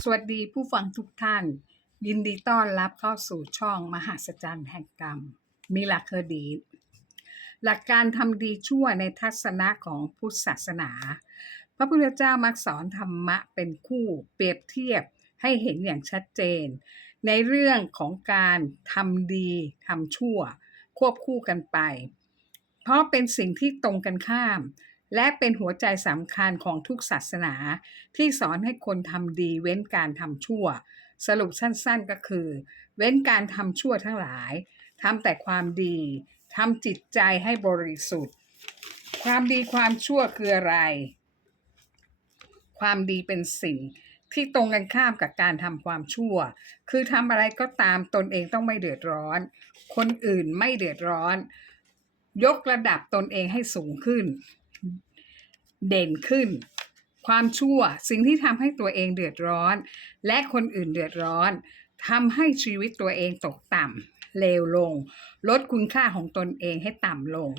สวัสดีผู้ฟังทุกท่านยินดีต้อนรับเข้าสู่ช่องมหัศจรรย์แห่งกรรมมิราเคิลดีหลักการทำดีชั่วในทัศนะของพุทธศาสนาพระพุทธเจ้ามักสอนธรรมะเป็นคู่เปรียบเทียบให้เห็นอย่างชัดเจนในเรื่องของการทำดีทำชั่วควบคู่กันไปเพราะเป็นสิ่งที่ตรงกันข้ามและเป็นหัวใจสำคัญของทุกศาสนาที่สอนให้คนทำดีเว้นการทำชั่วสรุปสั้นๆก็คือเว้นการทำชั่วทั้งหลายทำแต่ความดีทำจิตใจให้บริสุทธิ์ความดีความชั่วคืออะไรความดีเป็นสิ่งที่ตรงกันข้ามกับการทำความชั่วคือทำอะไรก็ตามตนเองต้องไม่เดือดร้อนคนอื่นไม่เดือดร้อนยกระดับตนเองให้สูงขึ้นเด่นขึ้นความชั่วสิ่งที่ทำให้ตัวเองเดือดร้อนและคนอื่นเดือดร้อนทำให้ชีวิตตัวเองตกต่ำเลวลงลดคุณค่าของตนเองให้ต่ำลง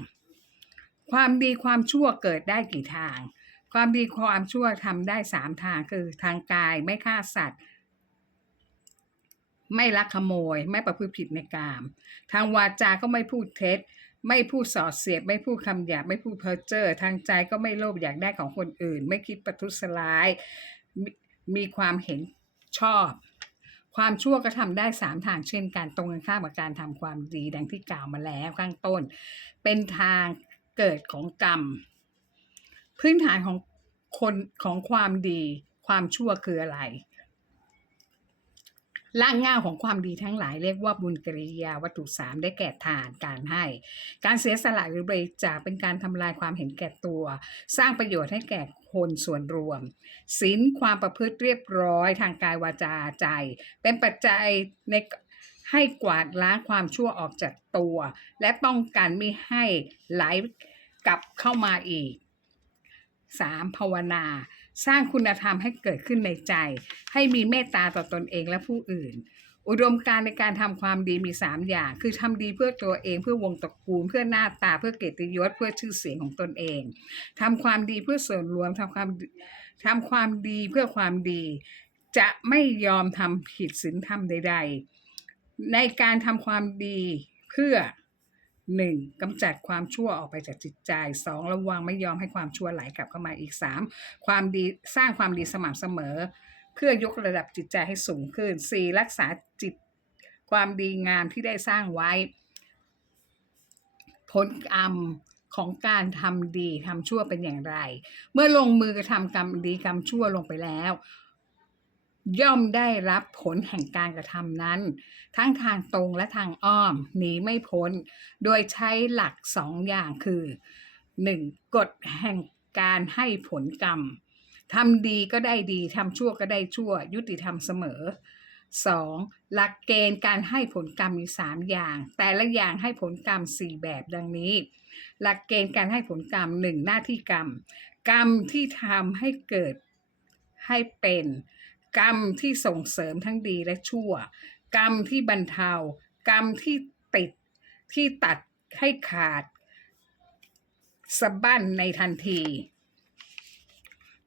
ความดีความชั่วเกิดได้กี่ทางความดีความชั่วทำได้3ทางคือทางกายไม่ฆ่าสัตว์ไม่ลักขโมยไม่ประพฤติผิดในกามทางวาจาก็ไม่พูดเท็จไม่พูดส่อเสียดไม่พูดคำหยาบไม่พูดเพ้อเจ้อทางใจก็ไม่โลภอยากได้ของคนอื่นไม่คิดประทุษร้ายมีความเห็นชอบความชั่วก็ทำได้3ทางเช่นกันตรงกันข้ามกับการทำความดีดังที่กล่าวมาแล้วข้างต้นเป็นทางเกิดของกรรมพื้นฐานของคนของความดีความชั่วคืออะไรรากเหง้าของความดีทั้งหลายเรียกว่าบุญกิริยาวัตถุ3ได้แก่ทานการให้การเสียสละหรือบริจาคเป็นการทำลายความเห็นแก่ตัวสร้างประโยชน์ให้แก่คนส่วนรวมศีลความประพฤติเรียบร้อยทางกายวาจาใจเป็นปัจจัยในให้กวาดล้างความชั่วออกจากตัวและป้องกันไม่ให้ไหลกลับเข้ามาอีก3ภาวนาสร้างคุณธรรมให้เกิดขึ้นในใจให้มีเมตตาต่อตนเองและผู้อื่นอุดมการณ์ในการทำความดีมี3อย่างคือทำดีเพื่อตัวเองเพื่อวงตระกูลเพื่อหน้าตาเพื่อเกียรติยศเพื่อชื่อเสียงของตนเองทำความดีเพื่อส่วนรวมทำความดีเพื่อความดีจะไม่ยอมทำผิดศีลธรรมใดๆในการทำความดีเพื่อ1. กำจัดความชั่วออกไปจากจิตใจ 2. ระวังไม่ยอมให้ความชั่วไหลกลับเข้ามาอีก 3. ความดีสร้างความดีสม่ำเสมอเพื่อยกระดับจิตใจให้สูงขึ้น 4. รักษาจิตความดีงามที่ได้สร้างไว้ผลกรรมของการทำดีทำชั่วเป็นอย่างไรเมื่อลงมือกระทำกรรมดีกรรมชั่วลงไปแล้วย่อมได้รับผลแห่งการกระทำนั้นทั้งทางตรงและทางอ้อมหนีไม่พ้นโดยใช้หลัก2อย่างคือ 1. กฎแห่งการให้ผลกรรมทำดีก็ได้ดีทำชั่วก็ได้ชั่วยุติธรรมเสมอ 2. หลักเกณฑ์การให้ผลกรรมมี3อย่างแต่ละอย่างให้ผลกรรม4แบบดังนี้หลักเกณฑ์การให้ผลกรรม 1. หน้าที่กรรมกรรมที่ทำให้เกิดให้เป็นกรรมที่ส่งเสริมทั้งดีและชั่วกรรมที่บรรเทากรรมที่ติดที่ตัดให้ขาดสะบั้นในทันที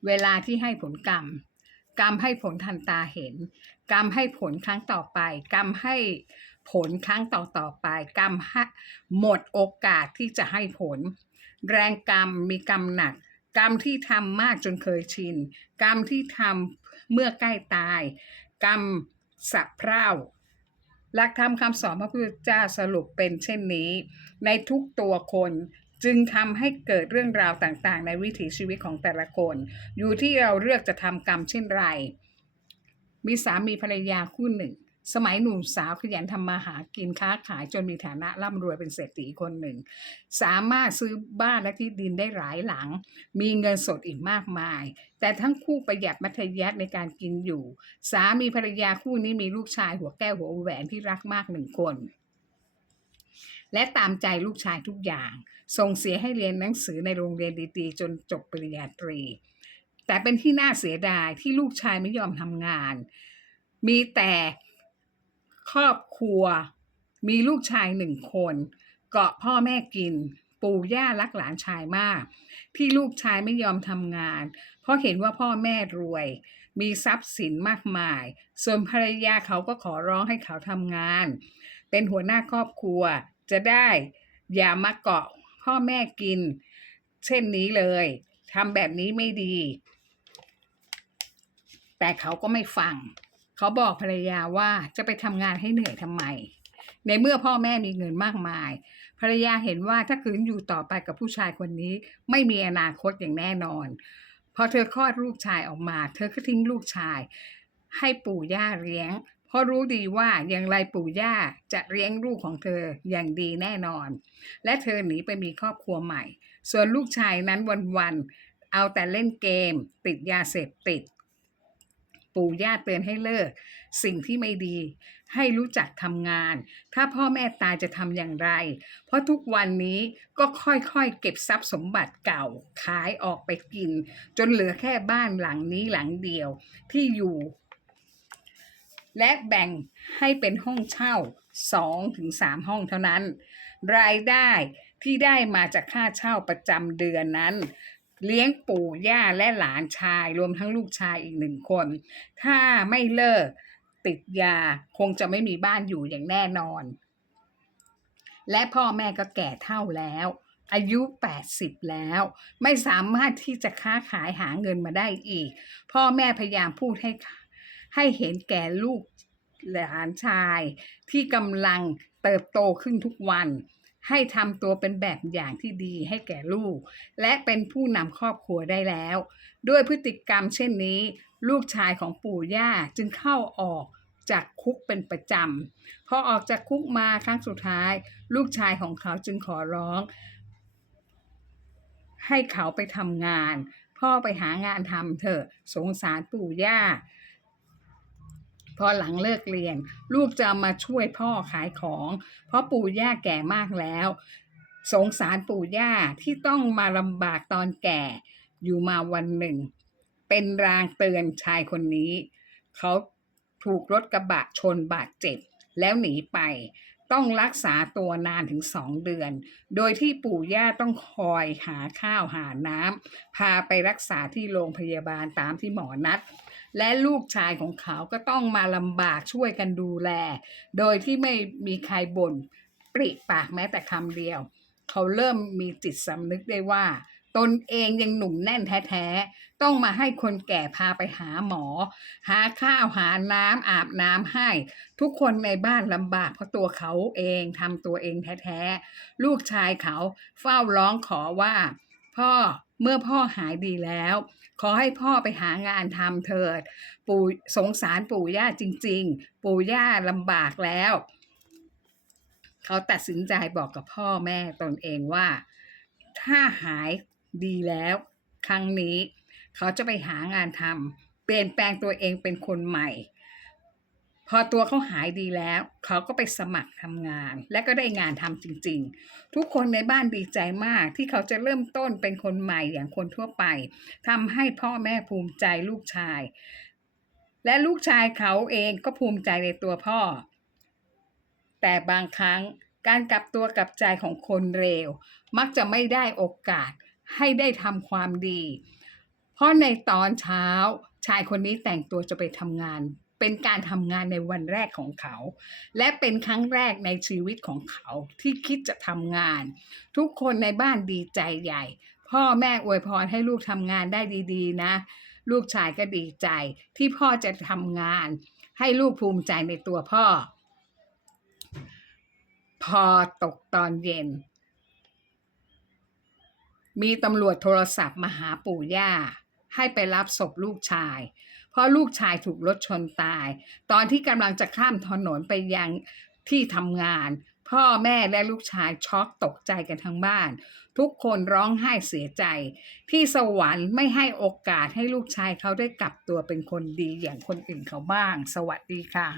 เวลาที่ให้ผลกรรมกรรมให้ผลทันตาเห็นกรรมให้ผลครั้งต่อไปกรรมให้ผลครั้งต่อไปกรรมหมดโอกาสที่จะให้ผลแรงกรรมมีกรรมหนักกรรมที่ทำมากจนเคยชินกรรมที่ทำเมื่อใกล้ตายกรรมสะเพร่าหลักธรรมคำสอนพระพุทธเจ้าสรุปเป็นเช่นนี้ในทุกตัวคนจึงทำให้เกิดเรื่องราวต่างๆในวิถีชีวิตของแต่ละคนอยู่ที่เราเลือกจะทำกรรมเช่นไรมีสามีภรรยาคู่หนึ่งสมัยหนุ่มสาวขยันทำมาหากินค้าขายจนมีฐานะร่ำรวยเป็นเศรษฐีคนหนึ่งสามารถซื้อบ้านและที่ดินได้หลายหลังมีเงินสดอีกมากมายแต่ทั้งคู่ประหยัดมัธยัสถ์ในการกินอยู่สามีภรรยาคู่นี้มีลูกชายหัวแก้วหัวแหวนที่รักมาก1 คนและตามใจลูกชายทุกอย่างส่งเสียให้เรียนหนังสือในโรงเรียนดีๆจนจบปริญญาตรีแต่เป็นที่น่าเสียดายที่ลูกชายไม่ยอมทำงานมีแต่ครอบครัวมีลูกชาย1 คนเกาะพ่อแม่กินปู่ย่ารักหลานชายมากที่ลูกชายไม่ยอมทำงานเพราะเห็นว่าพ่อแม่รวย มีทรัพย์สินมากมายส่วนภรรยาเขาก็ขอร้องให้เขาทำงานเป็นหัวหน้าครอบครัวจะได้อย่ามาเกาะพ่อแม่กินเช่นนี้เลยทำแบบนี้ไม่ดีแต่เขาก็ไม่ฟังเขาบอกภรรยาว่าจะไปทำงานให้เหนื่อยทำไมในเมื่อพ่อแม่มีเงินมากมายภรรยาเห็นว่าถ้าคืนอยู่ต่อไปกับผู้ชายคนนี้ไม่มีอนาคตอย่างแน่นอนพอเธอคลอดลูกชายออกมาเธอก็ทิ้งลูกชายให้ปู่ย่าเลี้ยงเพราะรู้ดีว่าอย่างไรปู่ย่าจะเลี้ยงลูกของเธออย่างดีแน่นอนและเธอหนีไปมีครอบครัวใหม่ส่วนลูกชายนั้นวันๆเอาแต่เล่นเกมติดยาเสพติดปู่ย่าเตือนให้เลิกสิ่งที่ไม่ดีให้รู้จักทำงานถ้าพ่อแม่ตายจะทำอย่างไรเพราะทุกวันนี้ก็ค่อยๆเก็บทรัพย์สมบัติเก่าขายออกไปกินจนเหลือแค่บ้านหลังนี้หลังเดียวที่อยู่และแบ่งให้เป็นห้องเช่า 2-3 ห้องเท่านั้นรายได้ที่ได้มาจากค่าเช่าประจำเดือนนั้นเลี้ยงปู่ย่าและหลานชายรวมทั้งลูกชายอีก1 คนถ้าไม่เลิกติดยาคงจะไม่มีบ้านอยู่อย่างแน่นอนและพ่อแม่ก็แก่เฒ่าแล้วอายุ80แล้วไม่สามารถที่จะค้าขายหาเงินมาได้อีกพ่อแม่พยายามพูดให้เห็นแก่ลูกหลานชายที่กำลังเติบโตขึ้นทุกวันให้ทำตัวเป็นแบบอย่างที่ดีให้แก่ลูกและเป็นผู้นำครอบครัวได้แล้วด้วยพฤติกรรมเช่นนี้ลูกชายของปู่ย่าจึงเข้าออกจากคุกเป็นประจำพอออกจากคุกมาครั้งสุดท้ายลูกชายของเขาจึงขอร้องให้เขาไปทำงานพ่อไปหางานทำเถอะสงสารปู่ย่าพอหลังเลิกเรียนลูกจะมาช่วยพ่อขายของเพราะปู่ย่าแก่มากแล้วสงสารปู่ย่าที่ต้องมาลำบากตอนแก่อยู่มาวันหนึ่งเป็นรางเตือนชายคนนี้เขาถูกรถกระบะชนบาดเจ็บแล้วหนีไปต้องรักษาตัวนานถึง2 เดือนโดยที่ปู่ย่าต้องคอยหาข้าวหาน้ำพาไปรักษาที่โรงพยาบาลตามที่หมอนัดและลูกชายของเขาก็ต้องมาลำบากช่วยกันดูแลโดยที่ไม่มีใครบ่นปริปากแม้แต่คำเดียวเขาเริ่มมีจิตสำนึกได้ว่าตนเองยังหนุ่มแน่นแท้ๆต้องมาให้คนแก่พาไปหาหมอหาข้าวหาน้ำอาบน้ำให้ทุกคนในบ้านลำบากเพราะตัวเขาเองทำตัวเองแท้ๆลูกชายเขาเฝ้าร้องขอว่าพ่อเมื่อพ่อหายดีแล้วขอให้พ่อไปหางานทำเถิดปู่สงสารปู่ย่าจริงๆปู่ย่าลำบากแล้วเขาตัดสินใจบอกกับพ่อแม่ตนเองว่าถ้าหายดีแล้วครั้งนี้เขาจะไปหางานทำเปลี่ยนแปลงตัวเองเป็นคนใหม่พอตัวเขาหายดีแล้วเขาก็ไปสมัครทำงานและก็ได้งานทำจริงๆทุกคนในบ้านดีใจมากที่เขาจะเริ่มต้นเป็นคนใหม่อย่างคนทั่วไปทำให้พ่อแม่ภูมิใจลูกชายและลูกชายเขาเองก็ภูมิใจในตัวพ่อแต่บางครั้งการกลับตัวกลับใจของคนเร็วมักจะไม่ได้โอกาสให้ได้ทำความดีเพราะในตอนเช้าชายคนนี้แต่งตัวจะไปทำงานเป็นการทำงานในวันแรกของเขาและเป็นครั้งแรกในชีวิตของเขาที่คิดจะทำงานทุกคนในบ้านดีใจใหญ่พ่อแม่อวยพรให้ลูกทำงานได้ดีๆนะลูกชายก็ดีใจที่พ่อจะทำงานให้ลูกภูมิใจในตัวพ่อพอตกตอนเย็นมีตำรวจโทรศัพท์มาหาปู่ย่าให้ไปรับศพลูกชายเพราะลูกชายถูกรถชนตายตอนที่กำลังจะข้ามถนนไปยังที่ทำงานพ่อแม่และลูกชายช็อกตกใจกันทั้งบ้านทุกคนร้องไห้เสียใจที่สวรรค์ไม่ให้โอกาสให้ลูกชายเขาได้กลับตัวเป็นคนดีอย่างคนอื่นเขาบ้างสวัสดีค่ะ